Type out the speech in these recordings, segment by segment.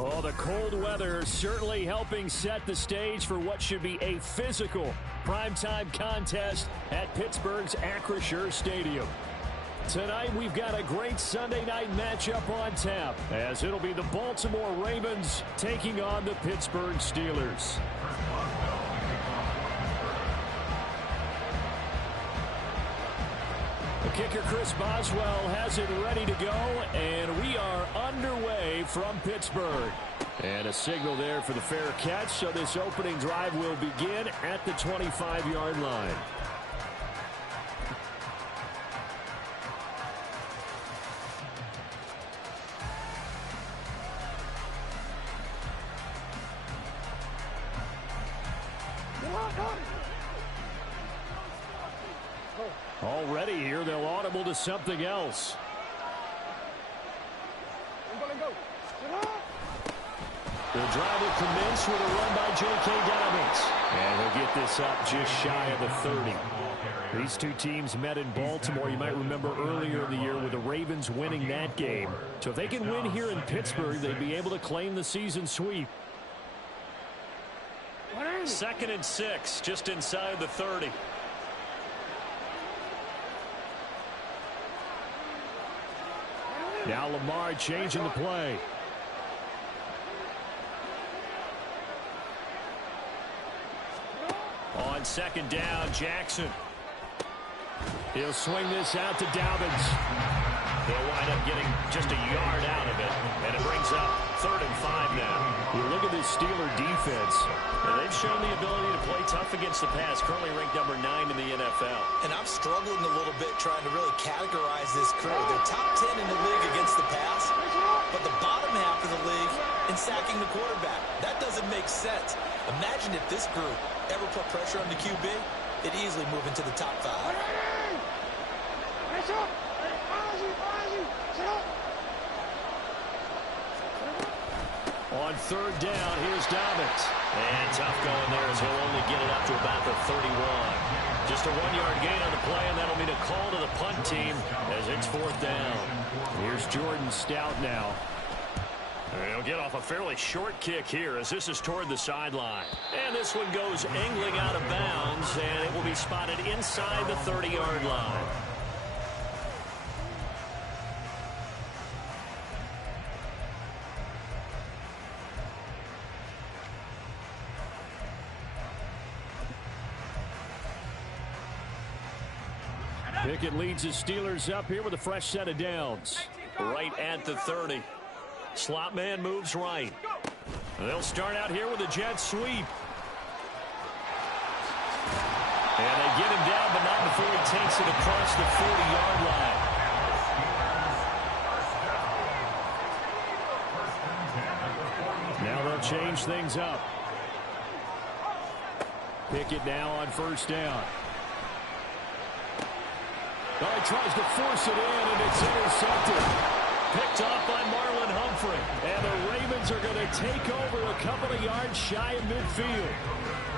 Oh, the cold weather certainly helping set the stage for what should be a physical primetime contest at Pittsburgh's Acrisure Stadium. Tonight, we've got a great Sunday night matchup on tap, as it'll be the Baltimore Ravens taking on the Pittsburgh Steelers. The kicker, Chris Boswell, has it ready to go, and we are underway from Pittsburgh. And a signal there for the fair catch, so this opening drive will begin at the 25-yard line. Already here, they'll audible to something else. The drive will commence with a run by J.K. Dobbins. And he'll get this up just shy of the 30. These two teams met in Baltimore, you might remember, earlier in the year with the Ravens winning that game. So if they can win here in Pittsburgh, they'd be able to claim the season sweep. 2nd and 6, just inside the 30. Now Lamar changing the play. On 2nd down, Jackson. He'll swing this out to Dobbins. They'll wind up getting just a yard out of it, and it brings up 3rd and 5 now. You look at this Steeler defense. And they've shown the ability to play tough against the pass, currently ranked number 9 in the NFL. And I'm struggling a little bit trying to really categorize this crew. They're top 10 in the league against the pass, but the bottom half of the league in sacking the quarterback. That doesn't make sense. Imagine if this group ever put pressure on the QB, it'd easily move into the top 5. On 3rd down, here's Dobbins. And tough going there as he'll only get it up to about the 31. Just a 1-yard gain on the play, and that'll mean a call to the punt team as it's 4th down. Here's Jordan Stout now. He'll get off a fairly short kick here as this is toward the sideline. And this one goes angling out of bounds, and it will be spotted inside the 30-yard line. Pickett leads the Steelers up here with a fresh set of downs. Right at the 30. Slot man moves right. They'll start out here with a jet sweep. And they get him down, but not before he takes it across the 40-yard line. Now they'll change things up. Pickett now on 1st down. Oh, he tries to force it in, and it's intercepted. Picked off by Marlon Humphrey. And the Ravens are going to take over a couple of yards shy of midfield.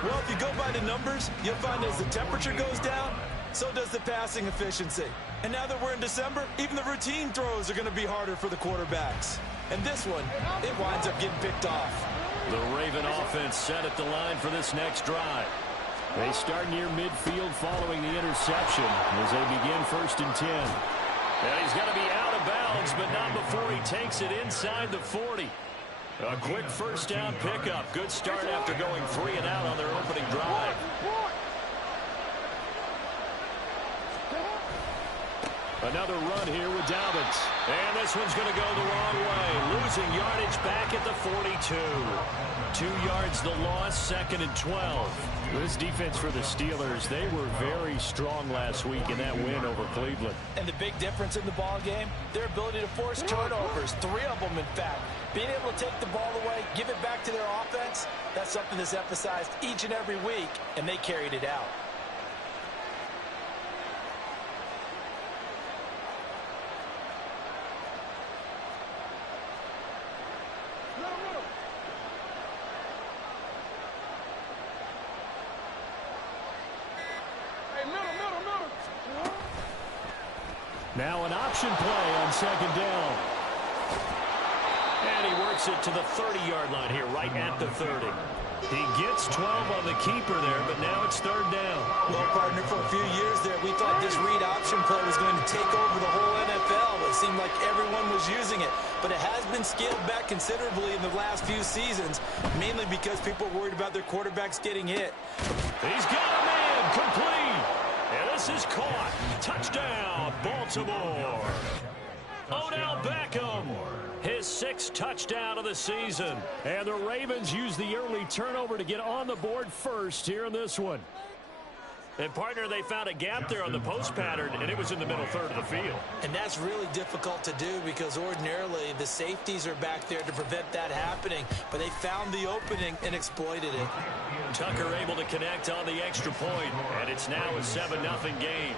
Well, if you go by the numbers, you'll find as the temperature goes down, so does the passing efficiency. And now that we're in December, even the routine throws are going to be harder for the quarterbacks. And this one, it winds up getting picked off. The Raven offense set at the line for this next drive. They start near midfield following the interception as they begin 1st and 10. And he's going to be out of bounds, but not before he takes it inside the 40. A quick 1st down pickup. Good start after going 3 and out on their opening drive. Another run here with Dobbins. And this one's going to go the wrong way. Losing yardage back at the 42. 2 yards the loss, 2nd and 12. This defense for the Steelers, they were very strong last week in that win over Cleveland. And the big difference in the ball game, their ability to force turnovers, 3 of them in fact. Being able to take the ball away, give it back to their offense, that's something that's emphasized each and every week, and they carried it out. Now an option play on 2nd down. And he works it to the 30-yard line here, right at the 30. He gets 12 on the keeper there, but now it's third down. Well, partner, for a few years there, we thought this read option play was going to take over the whole NFL. It seemed like everyone was using it, but it has been scaled back considerably in the last few seasons, mainly because people are worried about their quarterbacks getting hit. He's got a man, complete. And this is caught. Touchdown, Baltimore. Odell Beckham, his 6th touchdown of the season. And the Ravens use the early turnover to get on the board first here in this one. And, partner, they found a gap there on the post pattern, and it was in the middle third of the field. And that's really difficult to do because ordinarily the safeties are back there to prevent that happening. But they found the opening and exploited it. Tucker able to connect on the extra point, and it's now a 7-0 game.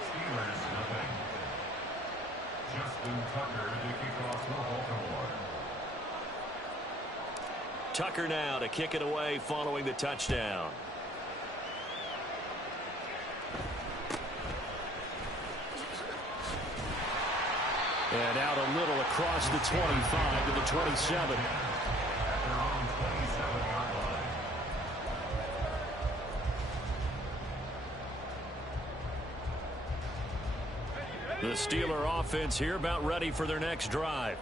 Tucker now to kick it away following the touchdown. And out a little across the 25 to the 27. The Steeler offense here about ready for their next drive.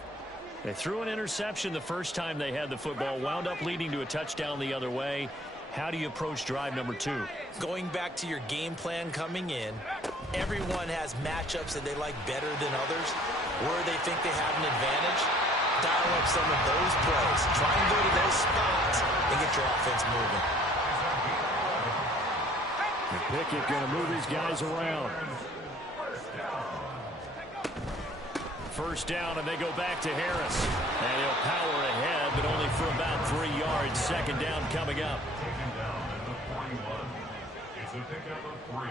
They threw an interception the first time they had the football, wound up leading to a touchdown the other way. How do you approach drive number 2? Going back to your game plan coming in, everyone has matchups that they like better than others, where they think they have an advantage. Dial up some of those plays. Try and go to those spots and get your offense moving. And Pickett going to move these guys around. First down, and they go back to Harris. And he'll power ahead, but only for about 3 yards. Second down coming up. Taken down at the 41. It's a pickup of 3.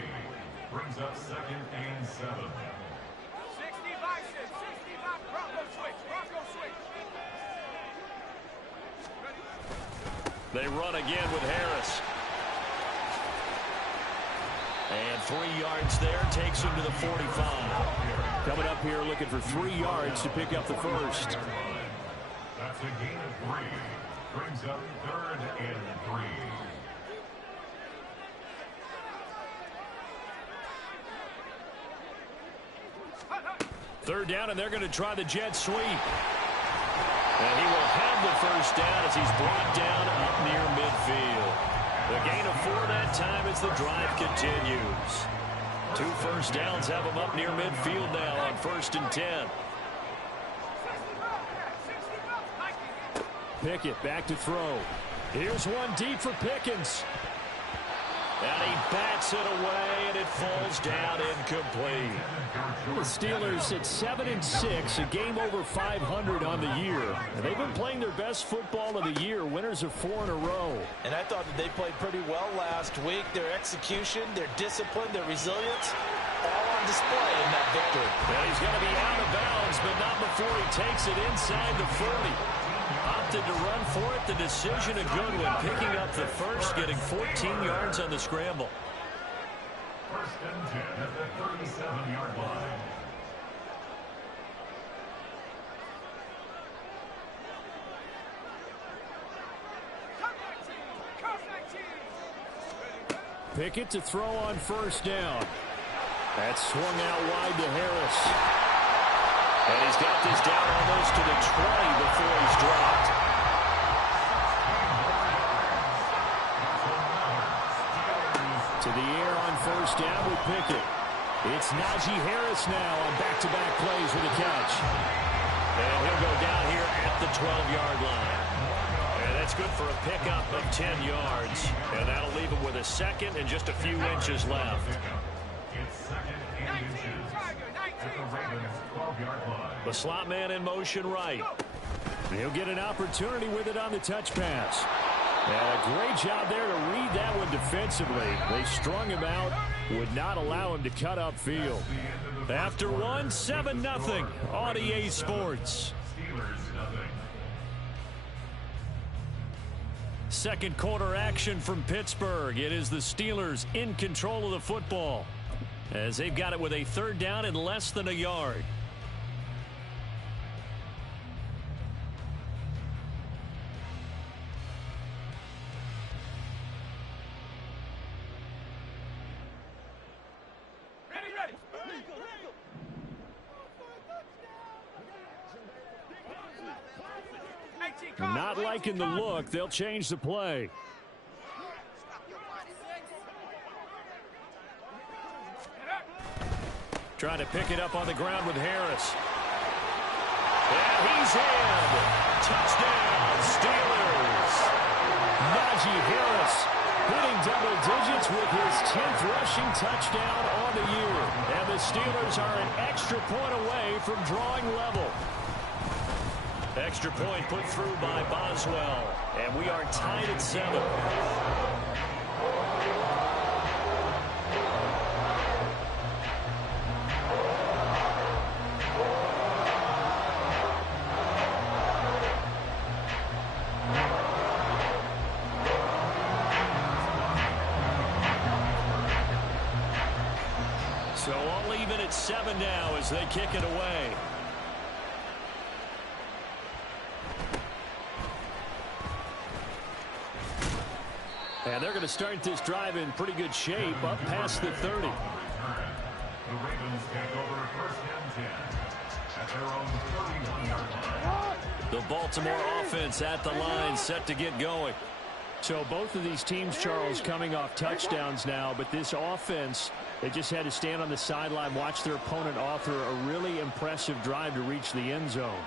Brings up 2nd and 7. 65, 65, Bronco switch, Bronco switch. They run again with Harris. And 3 yards there takes him to the 45. Coming up here looking for 3 yards to pick up the first. That's a gain of 3. Brings up 3rd and 3. Third down, and they're going to try the jet sweep. And he will have the first down as he's brought down up near midfield. The gain of 4 that time as the drive continues. 2 first downs have him up near midfield now on 1st and 10. Pickett back to throw. Here's one deep for Pickens. And he bats it away, and it falls down incomplete. The Steelers at 7-6, a game over 500 on the year. And they've been playing their best football of the year, winners of 4 in a row. And I thought that they played pretty well last week. Their execution, their discipline, their resilience, all on display in that victory. And he's going to be out of bounds, but not before he takes it inside the 40. Opted to run for it. The decision a good one. Picking up the first, getting 14 yards on the scramble. 1st and 10 at the 37-yard line. Pickett to throw on first down. That's swung out wide to Harris. And he's got this down almost to the 20 before he's dropped. To the air on first down with Pickett. It's Najee Harris now on back-to-back plays with a catch. And he'll go down here at the 12-yard line. And that's good for a pickup of 10 yards. And that'll leave him with a second and just a few inches left. It's 2nd and inches at the Ravens 12-yard line. The slot man in motion right. He'll get an opportunity with it on the touch pass. And a great job there to read that one defensively. They strung him out, would not allow him to cut upfield. After one, 7-0 on EA Sports. Steelers nothing. Second quarter action from Pittsburgh. It is the Steelers in control of the football as they've got it with a third down and less than a yard. Not liking the look. They'll change the play. Trying to pick it up on the ground with Harris. And he's in. Touchdown, Steelers. Najee Harris hitting double digits with his 10th rushing touchdown on the year. And the Steelers are an extra point away from drawing level. Extra point put through by Boswell. And we are tied at 7. So all even at 7 now as they kick it away. And they're going to start this drive in pretty good shape up past the 30. The Ravens take over first and 10 at their own 31-yard line. The Baltimore offense at the line, set to get going. So both of these teams, Charles, coming off touchdowns now, but this offense, they just had to stand on the sideline, watch their opponent author a really impressive drive to reach the end zone.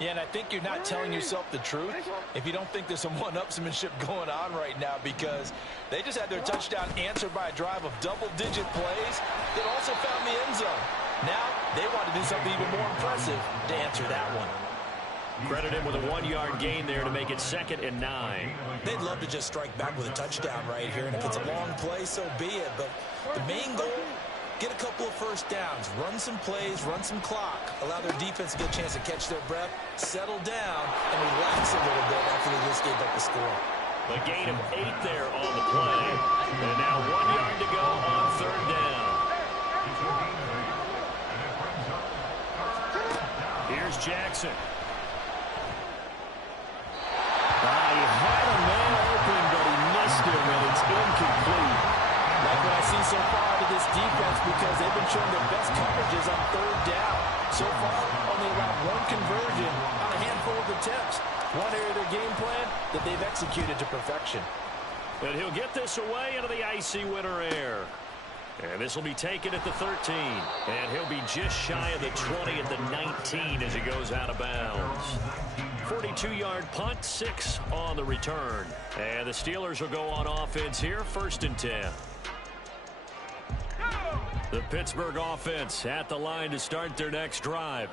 Yeah, and I think you're not telling yourself the truth if you don't think there's some one-upsmanship going on right now, because they just had their touchdown answered by a drive of double-digit plays that also found the end zone. Now they want to do something even more impressive to answer that one. Credit him with a 1-yard gain there to make it 2nd and 9. They'd love to just strike back with a touchdown right here, and if it's a long play, so be it. But the main goal, get a couple of first downs, run some plays, run some clock, allow their defense to get a chance to catch their breath, settle down, and relax a little bit after they just gave up the score. A gain of 8 there on the play. And now 1 yard to go on 3rd down. Here's Jackson. He had a man open, but he missed him, and it's incomplete. Like what I see so far out of this defense, because they've been showing their best coverages on 3rd down. So far, only allowed 1 conversion on a handful of attempts. One area of their game plan that they've executed to perfection. And he'll get this away into the icy winter air. And this will be taken at the 13. And he'll be just shy of the 20 at the 19 as he goes out of bounds. 42-yard punt, 6 on the return. And the Steelers will go on offense here, 1st and 10. The Pittsburgh offense at the line to start their next drive.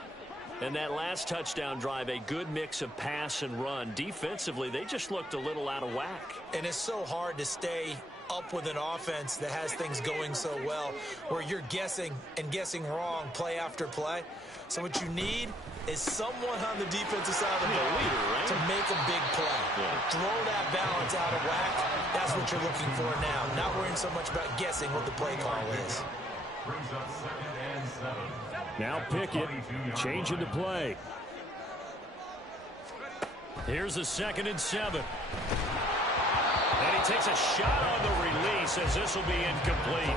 And that last touchdown drive, a good mix of pass and run. Defensively, they just looked a little out of whack. And it's so hard to stay up with an offense that has things going so well, where you're guessing and guessing wrong play after play. So what you need is someone on the defensive side of the ball to make a big play. Throw that balance out of whack. That's what you're looking for now. Not worrying so much about guessing what the play call is. Brings up 2nd and 7. Now Pickett changing the play. Here's a 2nd and 7. And he takes a shot on the release as this will be incomplete.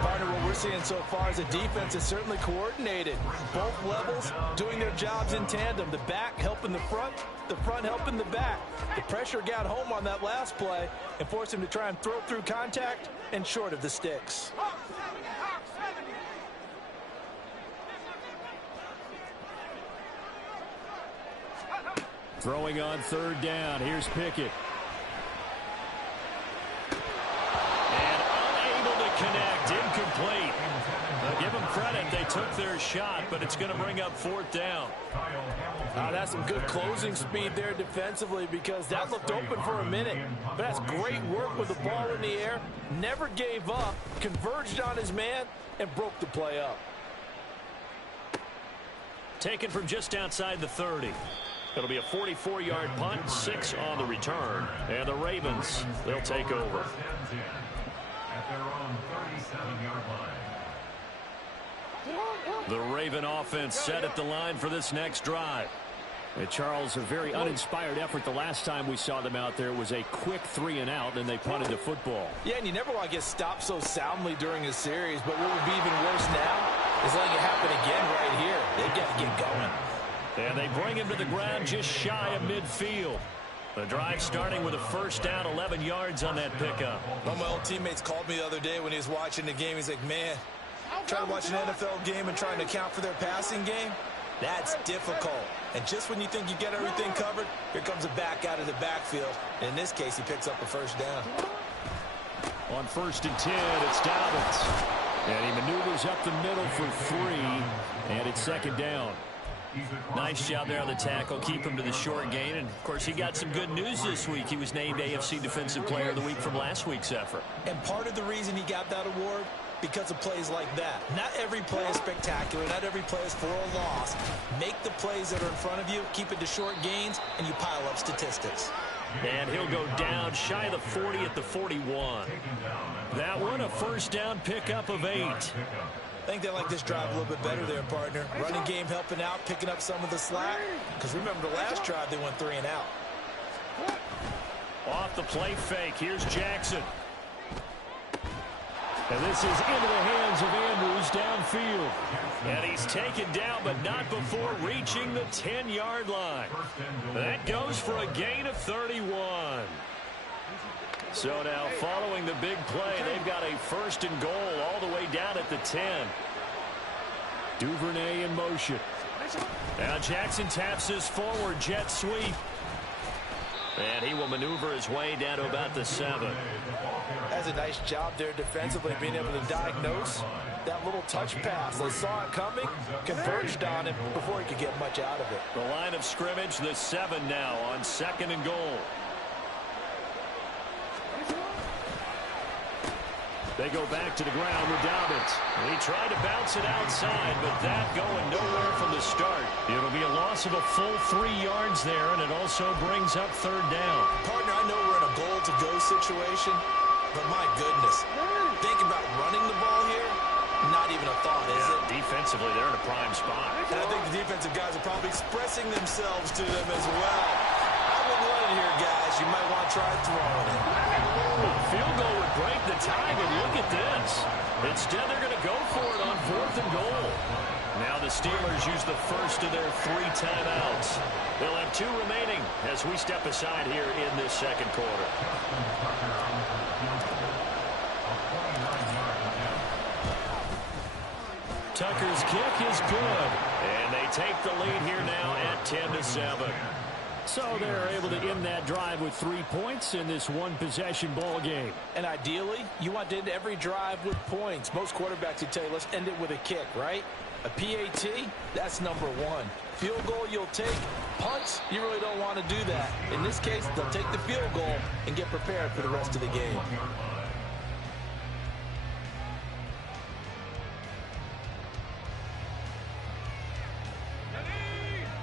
Partner, what we're seeing so far is a defense is certainly coordinated. Both levels doing their jobs in tandem. The back helping the front helping the back. The pressure got home on that last play and forced him to try and throw through contact and short of the sticks. Throwing on 3rd down. Here's Pickett. And unable to connect. Incomplete. Give them credit. They took their shot, but it's going to bring up 4th down. That's some good closing speed there defensively, because that looked open for a minute. But that's great work with the ball in the air. Never gave up. Converged on his man and broke the play up. Taken from just outside the 30. It'll be a 44-yard punt, 6 on the return. And the Ravens, they'll take over. At their own 37-yard line. The Raven offense set at the line for this next drive. Charles, a very uninspired effort the last time we saw them out there. It was a quick 3 and out, and they punted the football. Yeah, and you never want to get stopped so soundly during a series, but what would be even worse now is letting it happen again right here. They've got to get going. And they bring him to the ground just shy of midfield. The drive starting with a first down, 11 yards on that pickup. One of my old teammates called me the other day when he was watching the game. He's like, man, trying to watch an NFL game and trying to account for their passing game, that's difficult. And just when you think you get everything covered, here comes a back out of the backfield. And in this case, he picks up a first down. On 1st and 10, it's Dobbins. And he maneuvers up the middle for 3, and it's 2nd down. Nice job there on the tackle. Keep him to the short gain. And, of course, he got some good news this week. He was named AFC Defensive Player of the Week from last week's effort. And part of the reason he got that award, because of plays like that. Not every play is spectacular. Not every play is for a loss. Make the plays that are in front of you, keep it to short gains, and you pile up statistics. And he'll go down shy of the 40 at the 41. That one, a first down pickup of 8. I think they like this drive a little bit better there, partner. Running game helping out, picking up some of the slack. Because remember the last drive, they went 3 and out. Off the play fake, here's Jackson. And this is into the hands of Andrews downfield. And he's taken down, but not before reaching the 10-yard line. That goes for a gain of 31. So now, following the big play, they've got a 1st and goal all the way down at the 10. Duvernay in motion. Now Jackson taps his forward jet sweep. And he will maneuver his way down to about the 7. That's a nice job there defensively, being able to diagnose that little touch pass. They saw it coming, converged on him before he could get much out of it. The line of scrimmage, the 7 now on 2nd and goal. They go back to the ground with Dobbins. He tried to bounce it outside, but that going nowhere from the start. It'll be a loss of a full 3 yards there, and it also brings up 3rd down. Partner, I know we're in a goal-to-go situation, but my goodness, think about running the ball here, not even a thought, is it? Defensively, they're in a prime spot. And I think the defensive guys are probably expressing themselves to them as well. I wouldn't run it here, guys. You might want to try throwing it. Field goal would break the tie, but look at this. Instead, they're going to go for it on 4th and goal. Now the Steelers use the first of their 3 timeouts. They'll have 2 remaining as we step aside here in this 2nd quarter. Tucker's kick is good. And they take the lead here now at 10-7. So they're able to end that drive with 3 points in this one-possession ball game. And ideally, you want to end every drive with points. Most quarterbacks would tell you, let's end it with a kick, right? A PAT, that's number 1. Field goal you'll take. Punts, you really don't want to do that. In this case, they'll take the field goal and get prepared for the rest of the game.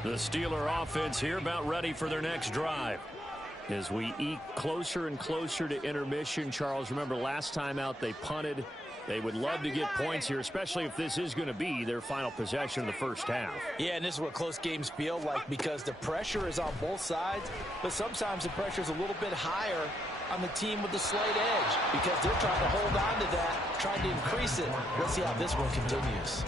The Steeler offense here about ready for their next drive. As we eke closer and closer to intermission, Charles, remember last time out they punted. They would love to get points here, especially if this is going to be their final possession in the first half. Yeah, and this is what close games feel like because the pressure is on both sides, but sometimes the pressure is a little bit higher on the team with the slight edge because they're trying to hold on to that, trying to increase it. Let's see how this one continues.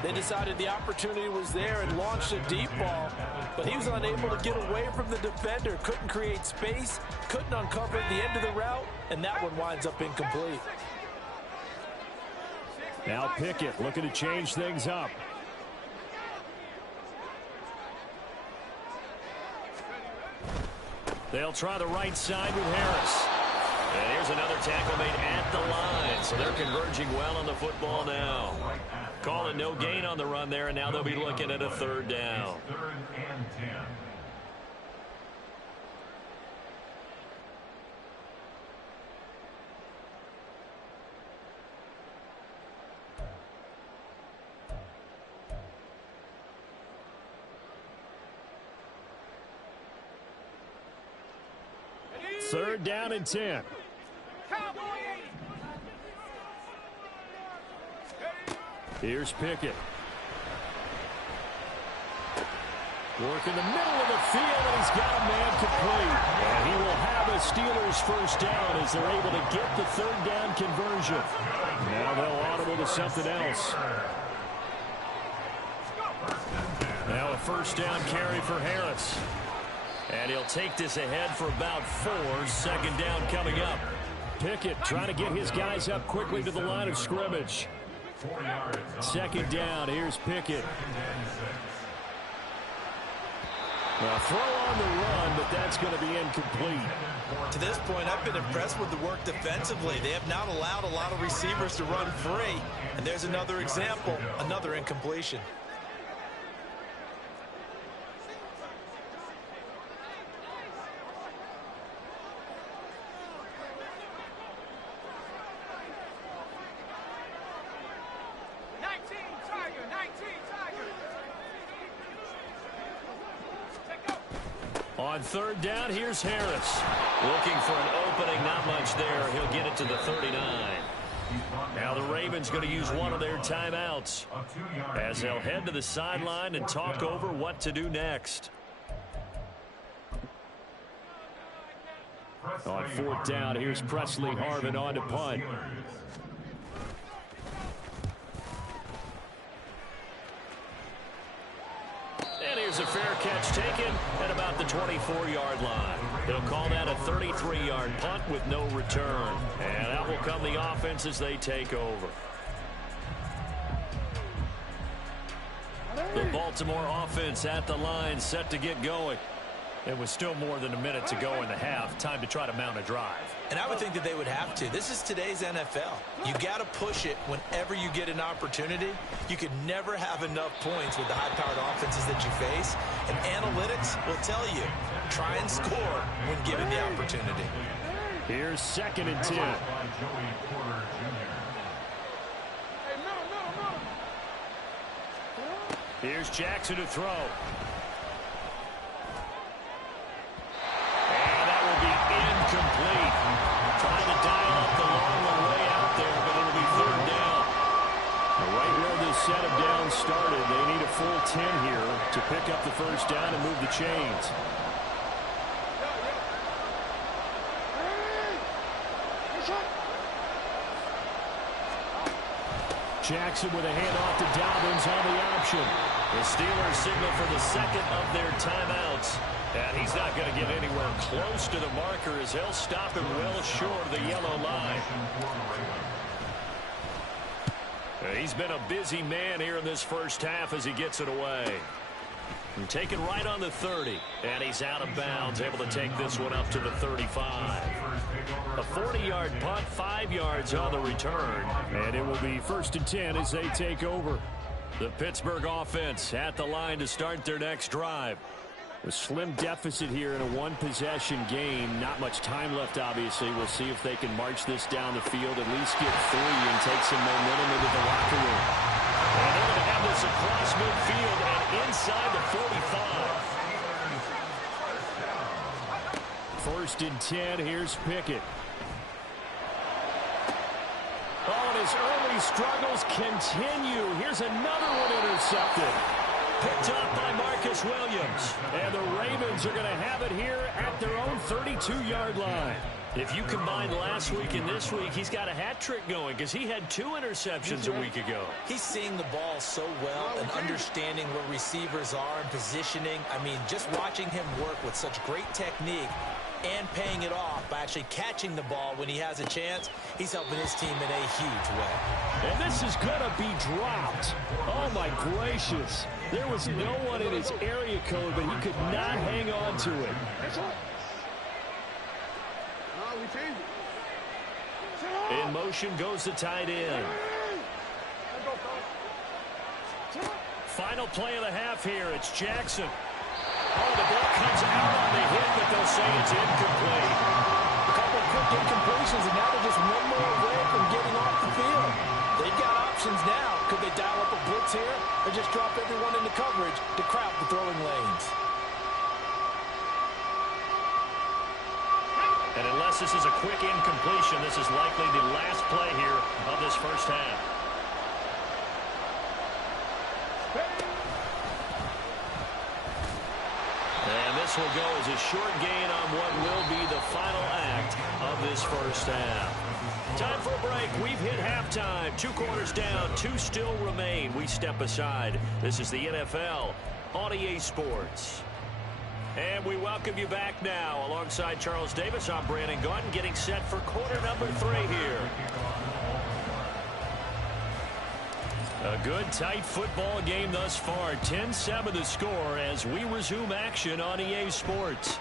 They decided the opportunity was there and launched a deep ball, but he was unable to get away from the defender, couldn't create space, couldn't uncover the end of the route, and that one winds up incomplete. Now Pickett looking to change things up. They'll try the right side with Harris. And here's another tackle made at the line. So they're converging well on the football now. Call it no gain on the run there, and now they'll be looking at a 3rd down. 3rd and 10. Third down and 10. Here's Pickett. Work in the middle of the field, and he's got a man complete. And he will have a Steelers first down as they're able to get the 3rd down conversion. Now they'll audible to something else. Now a first down carry for Harris. And he'll take this ahead for about 4. Second down coming up. Pickett trying to get his guys up quickly to the line of scrimmage. Second down. Here's Pickett. A throw on the run, but that's going to be incomplete. To this point, I've been impressed with the work defensively. They have not allowed a lot of receivers to run free. And there's another example, another incompletion. On third down, here's Harris. Looking for an opening, not much there. He'll get it to the 39. Now the Ravens going to use one of their timeouts as they'll head to the sideline and talk over what to do next. On fourth down, here's Presley Harvin on to punt. And here's a fair catch taken at about the 24-yard line. They'll call that a 33-yard punt with no return. And that will come the offense as they take over. The Baltimore offense at the line, set to get going. It was still more than a minute to go in the half. Time to try to mount a drive. And I would think that they would have to. This is today's NFL. You got to push it whenever you get an opportunity. You could never have enough points with the high-powered offenses that you face. And analytics will tell you, try and score when given the opportunity. Here's second and 10. Here's Jackson to throw. Incomplete. Trying to dial up the long one way out there, but it'll be third down. Right where this set of downs started, they need a full 10 here to pick up the first down and move the chains. Jackson with a handoff to Dobbins on the option. The Steelers signal for the second of their timeouts. And he's not going to get anywhere close to the marker as they'll stop him well short of the yellow line. He's been a busy man here in this first half as he gets it away. And taken right on the 30. And he's out of bounds, able to take this one up to the 35. A 40-yard punt, 5 yards on the return. And it will be first and 10 as they take over. The Pittsburgh offense at the line to start their next drive. A slim deficit here in a one-possession game. Not much time left, obviously. We'll see if they can march this down the field, at least get 3 and take some momentum into the locker room. And they're going to have this across midfield and inside the 45. First and 10, here's Pickett. Oh, and his early struggles continue. Here's another one intercepted. Picked up by Marcus Williams. And the Ravens are going to have it here at their own 32-yard line. If you combine last week and this week, he's got a hat trick going because he had 2 interceptions a week ago. He's seeing the ball so well and understanding where receivers are and positioning. I mean, just watching him work with such great technique and paying it off by actually catching the ball when he has a chance, he's helping his team in a huge way. And this is going to be dropped. Oh, my gracious. There was no one in his area code, but he could not hang on to it. In motion goes the tight end. Final play of the half here. It's Jackson. Oh, the ball comes out on the hit, but they'll say it's incomplete. A couple of quick incompletions, and now they're just one more away from getting off the field. They've got options now. Could they dial up a blitz here or just drop everyone into coverage to crowd the throwing lanes? And unless this is a quick incompletion, this is likely the last play here of this first half. And this will go as a short gain on what will be the final act of this first half. Time for a break. We've hit halftime. 2 quarters down, 2 still remain. We step aside. This is the NFL on EA Sports. And we welcome you back now. Alongside Charles Davis, I'm Brandon Gaudin, getting set for quarter number 3 here. A good, tight football game thus far. 10-7 the score as we resume action on EA Sports.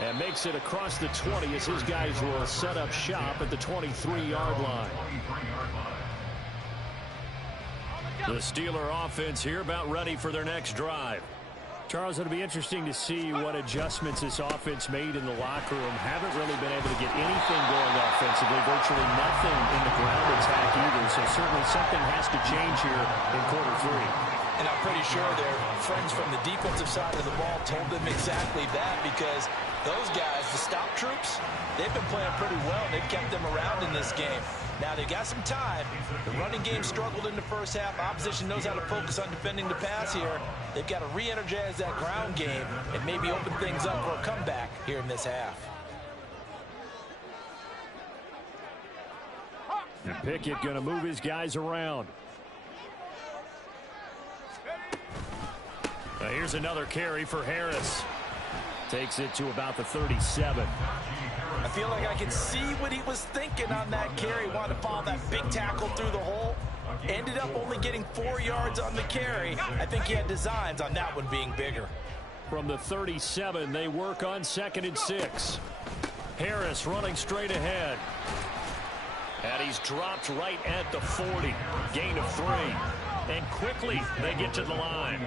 And makes it across the 20 as his guys will set up shop at the 23-yard line. The Steeler offense here about ready for their next drive. Charles, it'll be interesting to see what adjustments this offense made in the locker room. Haven't really been able to get anything going offensively, virtually nothing in the ground attack either. So certainly something has to change here in quarter 3. And I'm pretty sure their friends from the defensive side of the ball told them exactly that, because those guys, the stop troops, they've been playing pretty well. They've kept them around in this game. Now they've got some time. The running game struggled in the first half. Opposition knows how to focus on defending the pass here. They've got to re-energize that ground game and maybe open things up for a comeback here in this half. And Pickett going to move his guys around. Now here's another carry for Harris. Takes it to about the 37. I feel like I can see what he was thinking on that carry. Wanted to follow that big tackle through the hole. Ended up only getting 4 yards on the carry. I think he had designs on that one being bigger. From the 37, they work on 2nd and 6. Harris running straight ahead. And he's dropped right at the 40. Gain of 3. And quickly they get to the line.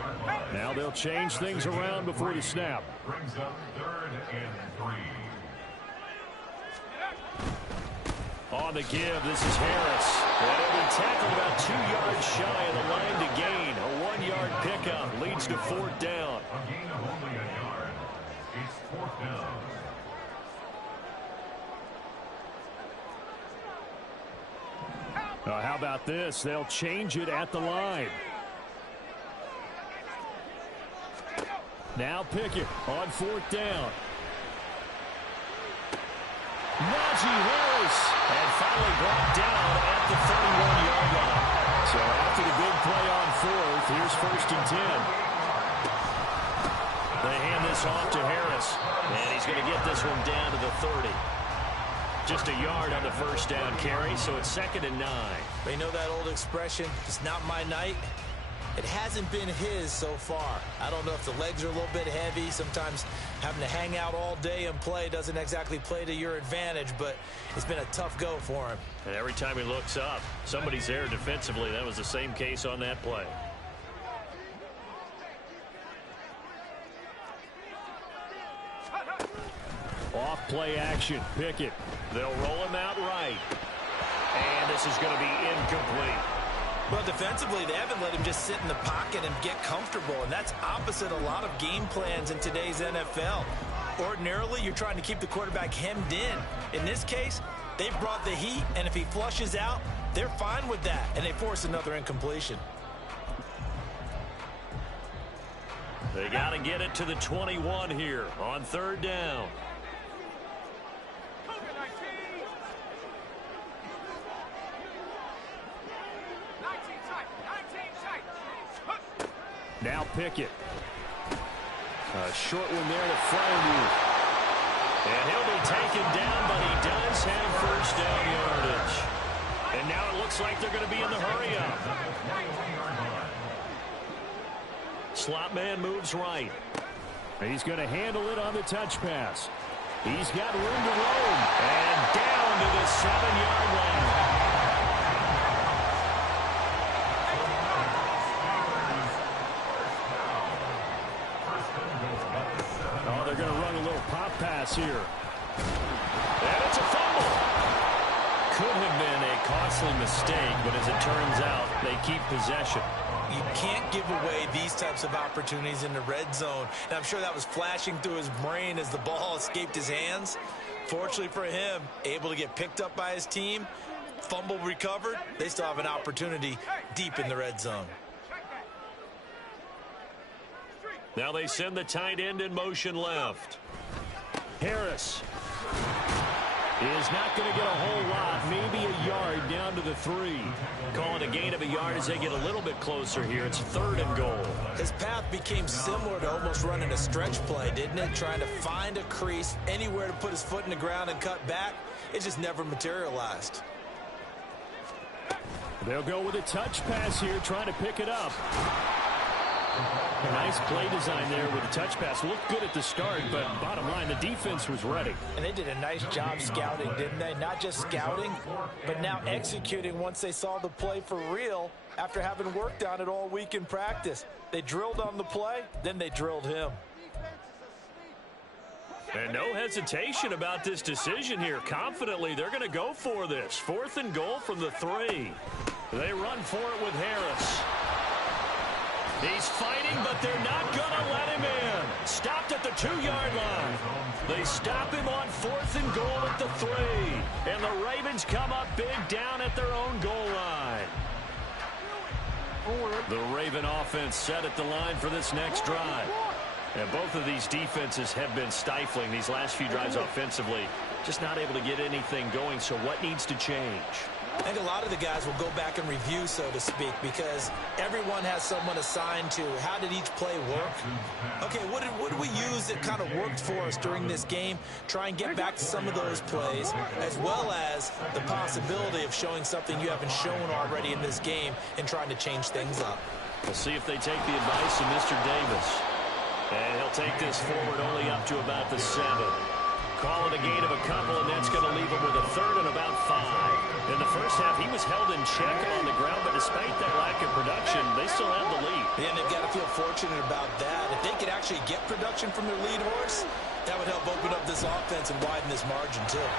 Now they'll change things around before the snap. Brings up 3rd and 3. On the give, this is Harris. And he'll be tackled about 2 yards shy of the line to gain. A 1-yard pickup leads to 4th down. A gain of only a yard. It's 4th down. How about this? They'll change it at the line. Now Pickett on 4th down. Najee Harris, and finally brought down at the 31-yard line. So after the big play on 4th, here's 1st and 10. They hand this off to Harris, and he's going to get this one down to the 30. Just a yard on the 1st down carry, so it's 2nd and 9. They know that old expression, it's not my night. It hasn't been his so far. I don't know if the legs are a little bit heavy. Sometimes having to hang out all day and play doesn't exactly play to your advantage, but it's been a tough go for him. And every time he looks up, somebody's there defensively. That was the same case on that play. Off play action, Pickett. They'll roll him out right. And this is going to be incomplete. Well, defensively, they haven't let him just sit in the pocket and get comfortable, and that's opposite a lot of game plans in today's NFL. Ordinarily, you're trying to keep the quarterback hemmed in. In this case, they've brought the heat, and if he flushes out, they're fine with that, and they force another incompletion. They got to get it to the 21 here on 3rd down. Now Pickett. A short one there to Freiermuth. And he'll be taken down, but he does have 1st down yardage. And now it looks like they're going to be in the hurry-up. Slot man moves right. He's going to handle it on the touch pass. He's got room to roam. And down to the 7-yard line. They're going to run a little pop pass here. And it's a fumble. Could have been a costly mistake, but as it turns out, they keep possession. You can't give away these types of opportunities in the red zone. And I'm sure that was flashing through his brain as the ball escaped his hands. Fortunately for him, able to get picked up by his team, fumble recovered. They still have an opportunity deep in the red zone. Now they send the tight end in motion left. Harris is not going to get a whole lot, maybe a yard down to the 3. Calling a gain of a yard as they get a little bit closer here. It's 3rd and goal. His path became similar to almost running a stretch play, didn't it? Trying to find a crease, anywhere to put his foot in the ground and cut back. It just never materialized. They'll go with a touch pass here, trying to pick it up. A nice play design there with the touch pass. Looked good at the start, but bottom line, the defense was ready. And they did a nice job scouting, didn't they? Not just scouting, but now executing once they saw the play for real after having worked on it all week in practice. They drilled on the play, then they drilled him. And no hesitation about this decision here. Confidently, they're going to go for this. 4th and goal from the 3. They run for it with Harris. He's fighting, but they're not going to let him in. Stopped at the 2-yard line. They stop him on 4th and goal at the 3. And the Ravens come up big down at their own goal line. The Raven offense set at the line for this next drive. And both of these defenses have been stifling these last few drives offensively. Just not able to get anything going, so what needs to change? I think a lot of the guys will go back and review, so to speak, because everyone has someone assigned to how did each play work. Okay, what did we use that kind of worked for us during this game? Try and get back to some of those plays, as well as the possibility of showing something you haven't shown already in this game and trying to change things up. We'll see if they take the advice of Mr. Davis. And he'll take this forward only up to about the 7. Call it a gain of a couple, and that's going to leave him with a 3rd and about 5. In the first half, he was held in check on the ground, but despite that lack of production, they still have the lead. Yeah, and they've got to feel fortunate about that. If they could actually get production from their lead horse, that would help open up this offense and widen this margin, too.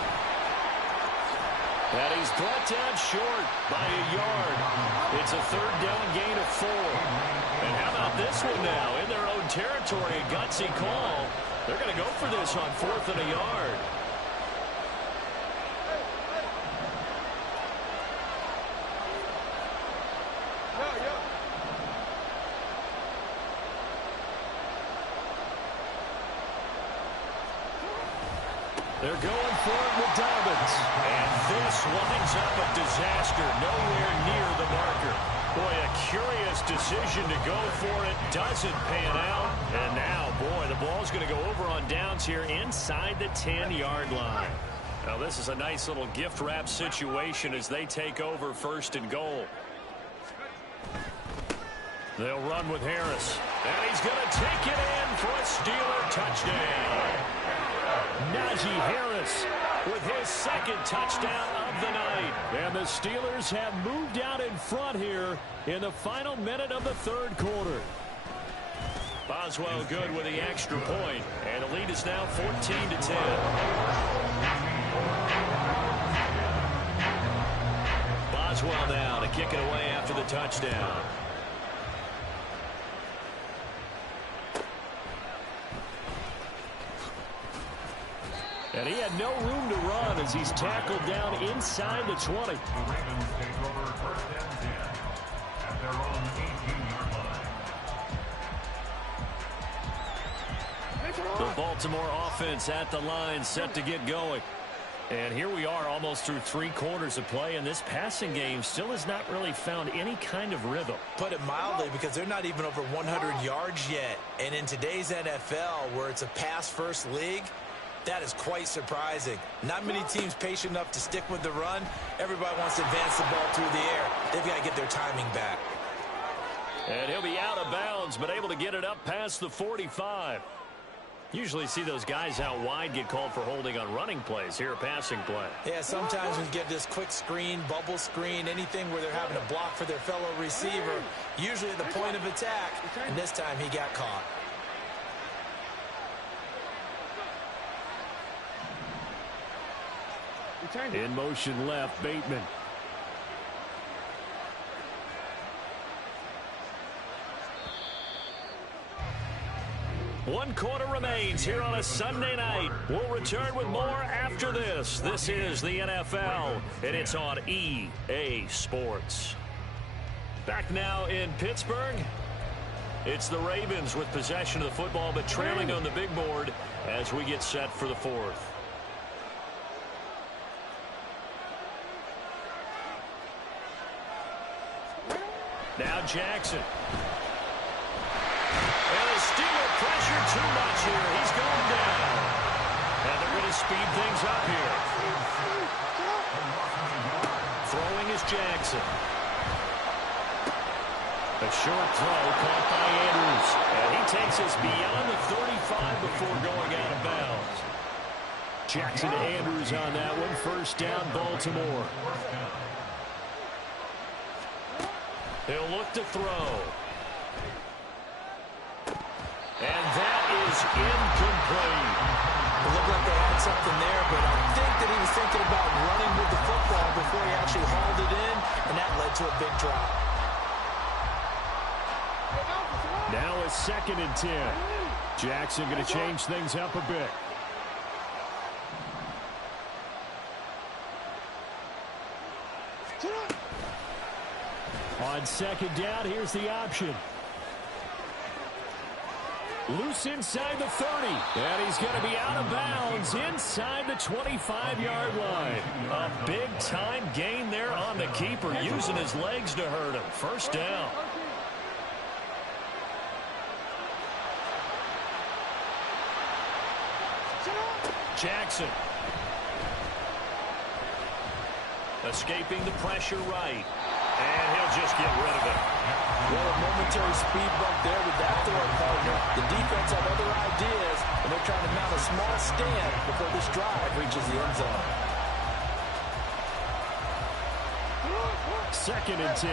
And he's brought down short by a yard. It's a 3rd down gain of 4. And how about this one now? In their own territory, a gutsy call. They're going to go for this on 4th and a yard. They're going for it with Dobbins. And this winds up a disaster nowhere near the marker. Boy, a curious decision to go for it. Doesn't pan out. And now, boy, the ball's going to go over on downs here inside the 10-yard line. Now, this is a nice little gift wrap situation as they take over 1st and goal. They'll run with Harris. And he's going to take it in for a Steeler touchdown. Najee Harris with his 2nd touchdown of the night. And the Steelers have moved out in front here in the final minute of the 3rd quarter. Boswell good with the extra point, and the lead is now 14-10. Boswell now to kick it away after the touchdown. And he had no room to run as he's tackled down inside the 20. The Ravens take over 1st and 10 at their own 18-yard line. The Baltimore offense at the line, set to get going. And here we are almost through 3 quarters of play, and this passing game still has not really found any kind of rhythm. Put it mildly, because they're not even over 100 yards yet. And in today's NFL, where it's a pass-first league, that is quite surprising. Not many teams patient enough to stick with the run. Everybody wants to advance the ball through the air. They've got to get their timing back. And he'll be out of bounds, but able to get it up past the 45. Usually see those guys out wide get called for holding on running plays. Here, a passing play. Yeah, sometimes we get this quick screen, bubble screen, anything where they're having to block for their fellow receiver, usually at the point of attack, and this time he got caught. In motion left, Bateman. One quarter remains here on a Sunday night. We'll return with more after this. This is the NFL, and it's on EA Sports. Back now in Pittsburgh. It's the Ravens with possession of the football, but trailing on the big board as we get set for the 4th. Now Jackson. And the Steeler pressure too much here. He's going down. And they're going to speed things up here. Throwing is Jackson. A short throw caught by Andrews. And he takes us beyond the 35 before going out of bounds. Jackson to Andrews on that one. First down, Baltimore. He'll look to throw. And that is incomplete. It looked like they had something there, but I think that he was thinking about running with the football before he actually hauled it in, and that led to a big drop. Now it's 2nd and 10. Jackson going to change things up a bit. On 2nd down, here's the option. Loose inside the 30. And he's going to be out of bounds inside the 25-yard line. A big-time gain there on the keeper, using his legs to hurt him. First down. Jackson. Escaping the pressure right. And he'll just get rid of it. Well, a momentary speed bump there with that throw partner. The defense had other ideas, and they're trying to mount a small stand before this drive reaches the end zone. 2nd and 10.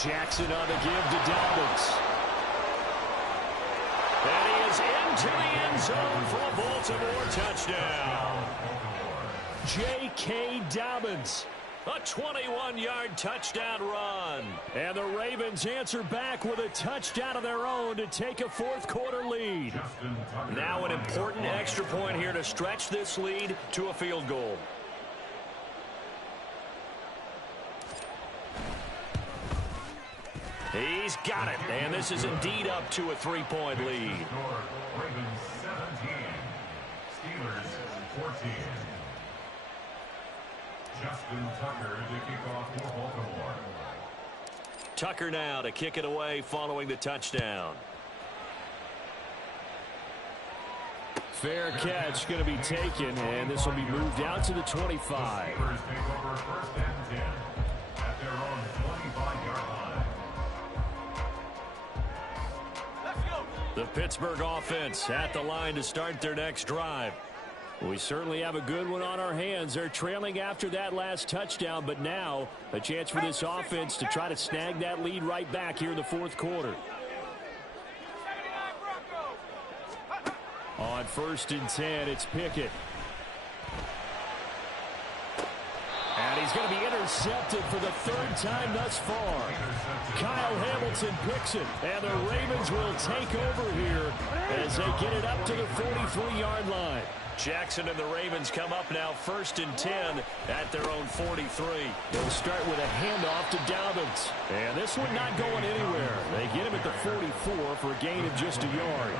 Jackson on the give to Dobbins. And he is into the end zone for a Baltimore touchdown. J.K. Dobbins. A 21-yard touchdown run. And the Ravens answer back with a touchdown of their own to take a 4th quarter lead. Now an important extra point here to stretch this lead to a field goal. He's got it. And this is indeed up to a 3-point lead. Ravens 17, Steelers 14. Justin Tucker to kick off for Baltimore. Tucker now to kick it away following the touchdown. Fair catch going to be taken, and this will be moved out to the 25. Steelers take over 1st and 10 at their own 25-yard line. The Pittsburgh offense at the line to start their next drive. We certainly have a good one on our hands. They're trailing after that last touchdown, but now a chance for this offense to try to snag that lead right back here in the 4th quarter. On 1st and 10, it's Pickett. And he's going to be intercepted for the 3rd time thus far. Kyle Hamilton picks it, and the Ravens will take over here as they get it up to the 43-yard line. Jackson and the Ravens come up now 1st and 10 at their own 43. They'll start with a handoff to Dobbins. And this one not going anywhere. They get him at the 44 for a gain of just a yard.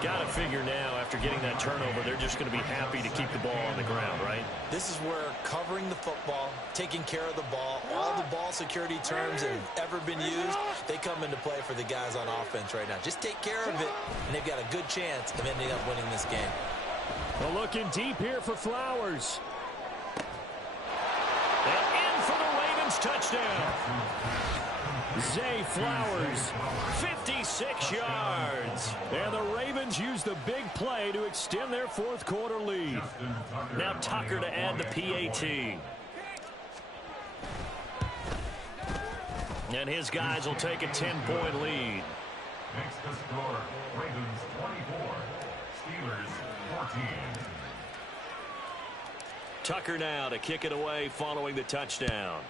Got to figure now, after getting that turnover, they're just going to be happy to keep the ball on the ground, right? This is where covering the football, taking care of the ball, all the ball security terms that have ever been used, they come into play for the guys on offense right now. Just take care of it, and they've got a good chance of ending up winning this game. Well, looking deep here for Flowers. And in for the Ravens touchdown. Zay Flowers. 56 yards. And the Ravens use the big play to extend their 4th quarter lead. Now Tucker to add the PAT. And his guys will take a 10-point lead. Makes the score Ravens 24, Steelers 14. Tucker now to kick it away following the touchdown.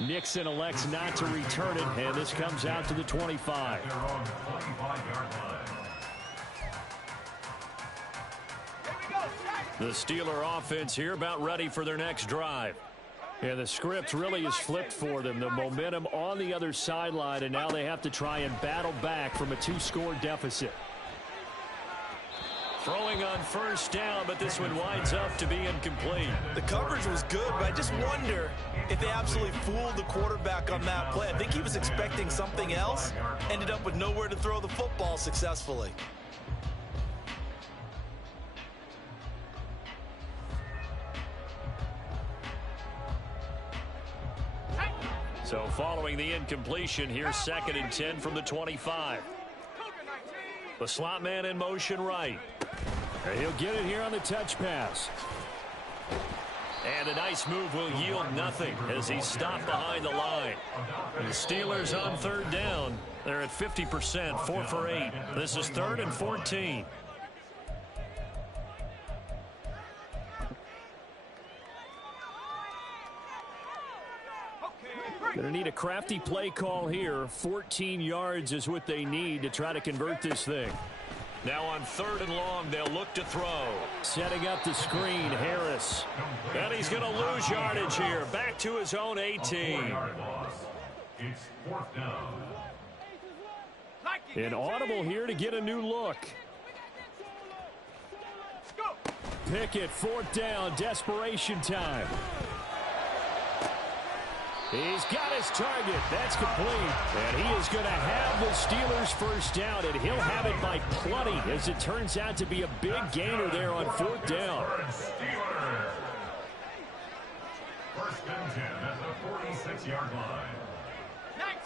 Nixon elects not to return it, and this comes out to the 25. They're on 25-yard line. The Steeler offense here about ready for their next drive. Yeah, the script really is flipped for them. The momentum on the other sideline, and now they have to try and battle back from a 2-score deficit. Throwing on first down, but this one winds up to be incomplete. The coverage was good, but I just wonder if they absolutely fooled the quarterback on that play. I think he was expecting something else, ended up with nowhere to throw the football successfully. So following the incompletion, here's 2nd and 10 from the 25. The slot man in motion right. And he'll get it here on the touch pass. And a nice move will yield nothing as he's stopped behind the line. The Steelers on 3rd down. They're at 50%, 4 for 8. This is 3rd and 14. Going to need a crafty play call here. 14 yards is what they need to try to convert this thing. Now on 3rd and long, they'll look to throw. Setting up the screen, Harris. And he's going to lose yardage here. Back to his own 18. It's 4th down. An audible here to get a new look. Pickett, 4th down, desperation time. He's got his target. That's complete. And he is going to have the Steelers first down, and he'll have it by plenty as it turns out to be a big gainer there on 4th down. First and 10 at the 46-yard line.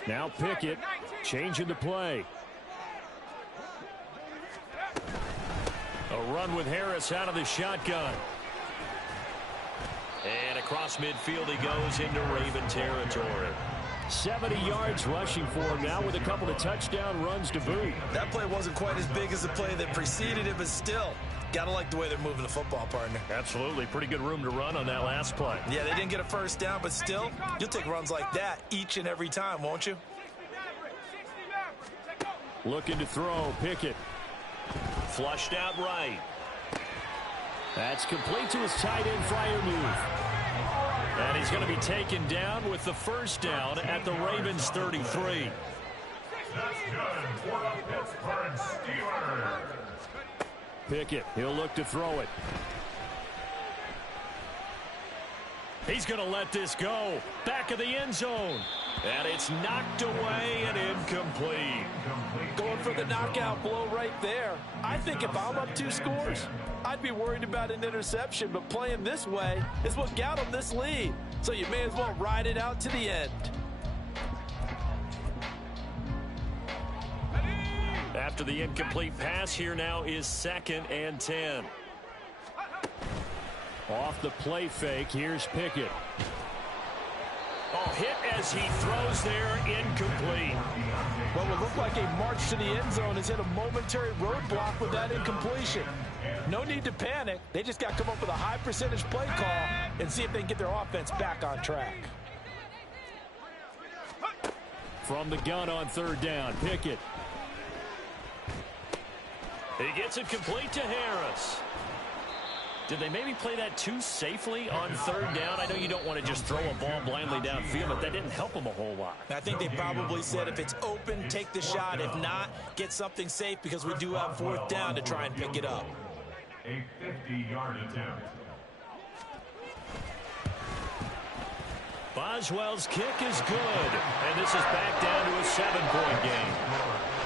Now Pickett changing the play. A run with Harris out of the shotgun. And across midfield he goes into Raven territory. 70 yards rushing for him now with a couple of touchdown runs to boot. That play wasn't quite as big as the play that preceded it, but still, gotta like the way they're moving the football, partner. Absolutely. Pretty good room to run on that last play. Yeah, they didn't get a first down, but still, you'll take runs like that each and every time, won't you? Looking to throw, Pickett. Flushed out right. That's complete to his tight end Freiermuth. And he's going to be taken down with the first down at the Ravens 33. That's good for the Pittsburgh Steelers. Pickett, he'll look to throw it. He's going to let this go. Back of the end zone. And it's knocked away and incomplete. Going for the knockout blow right there. I think if I'm up 2 scores, I'd be worried about an interception, but playing this way is what got them this lead. So you may as well ride it out to the end. After the incomplete pass, here now is 2nd and 10. Off the play fake, here's Pickett. Oh, hit as he throws there, incomplete. What would look like a march to the end zone has hit a momentary roadblock with that incompletion. No need to panic. They just got to come up with a high percentage play call and see if they can get their offense back on track. From the gun on 3rd down, Pickett. He gets it complete to Harris. Did they maybe play that too safely on 3rd down? I know you don't want to just throw a ball blindly downfield, but that didn't help them a whole lot. I think they probably said if it's open, take the shot. If not, get something safe because we do have 4th down to try and pick it up. A 50-yard attempt. Boswell's kick is good, and this is back down to a 7-point game.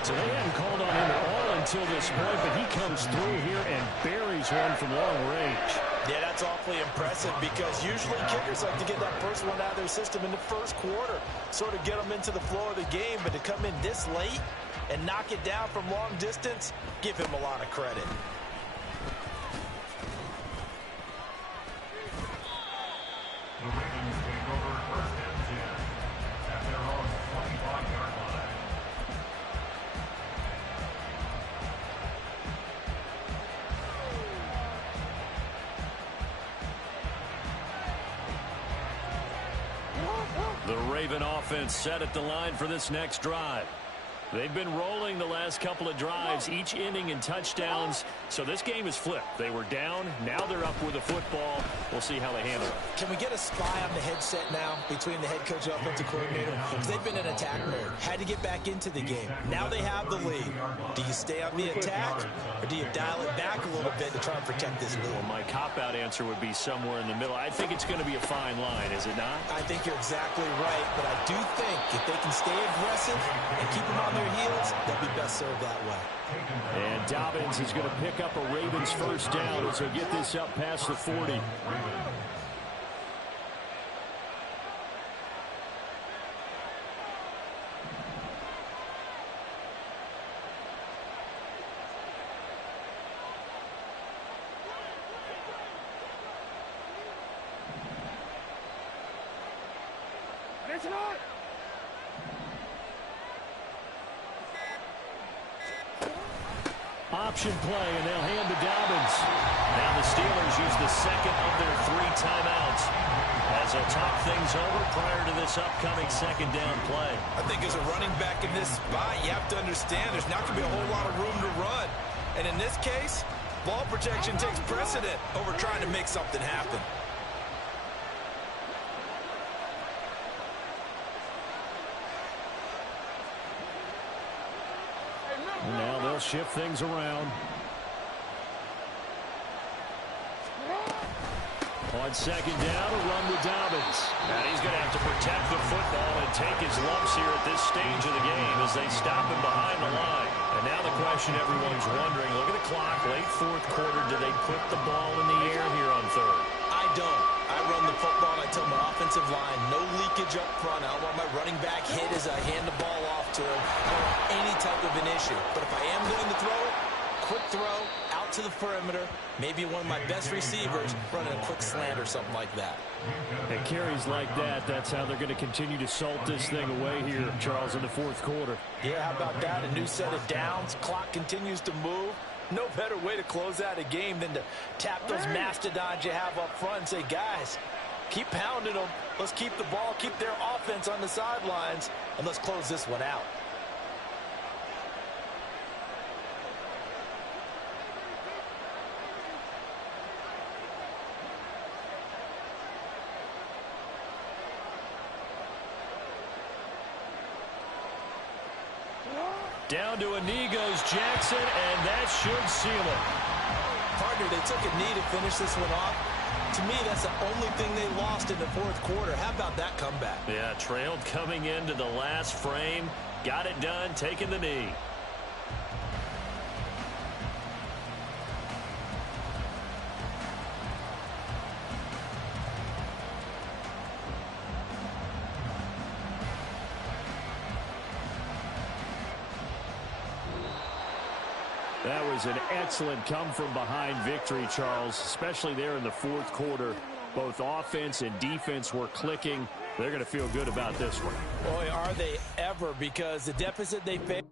So they hadn't called on him at all until this point, but he comes through here and buries one from long range. Yeah, that's awfully impressive because usually kickers like to get that first one out of their system in the first quarter, sort of get them into the flow of the game, but to come in this late and knock it down from long distance, give him a lot of credit. The Ravens take over 1st and 10 at their own 25-yard line. The Raven offense set at the line for this next drive. They've been rolling the last couple of drives, each inning in touchdowns. So this game is flipped. They were down. Now they're up with the football. We'll see how they handle it. Can we get a spy on the headset now between the head coach and offensive coordinator? Because they've been in attack mode. Had to get back into the game. Now they have the lead. Do you stay on the attack, or do you dial it back a little bit to try and protect this lead? Well, my cop-out answer would be somewhere in the middle. I think it's going to be a fine line, is it not? I think you're exactly right, but I do think if they can stay aggressive and keep them on their heels, they'll be best served that way. And Dobbins is going to pick up a Ravens first down as he'll get this up past the 40. Option play, and they'll hand to Dobbins. Now the Steelers use the second of their 3 timeouts as they'll talk things over prior to this upcoming second down play. I think as a running back in this spot, you have to understand there's not going to be a whole lot of room to run. And in this case, ball protection takes precedent over trying to make something happen. Now they'll shift things around. On second down, a run with Dobbins. And he's going to have to protect the football and take his lumps here at this stage of the game as they stop him behind the line. And now the question everyone's wondering, look at the clock, late fourth quarter, do they put the ball in the air here on third? I don't. I run the football and I tell my offensive line, no leakage up front. I don't want my running back hit as I hand the ball off to him. I don't want any type of an issue. But if I am going to throw it, quick throw, out to the perimeter, maybe one of my best receivers running a quick slant or something like that. And carries like that, that's how they're going to continue to salt this thing away here, Charles, in the fourth quarter. Yeah, how about that? A new set of downs. Clock continues to move. No better way to close out a game than to tap those mastodons you have up front and say, guys, keep pounding them. Let's keep the ball, keep their offense on the sidelines, and let's close this one out. Down to a knee goes Jackson, and that should seal it. Partner, they took a knee to finish this one off. To me, that's the only thing they lost in the fourth quarter. How about that comeback? Yeah, trailed coming into the last frame. Got it done, taking the knee. That was an excellent come-from-behind victory, Charles, especially there in the fourth quarter. Both offense and defense were clicking. They're going to feel good about this one. Boy, are they ever, because the deficit they faced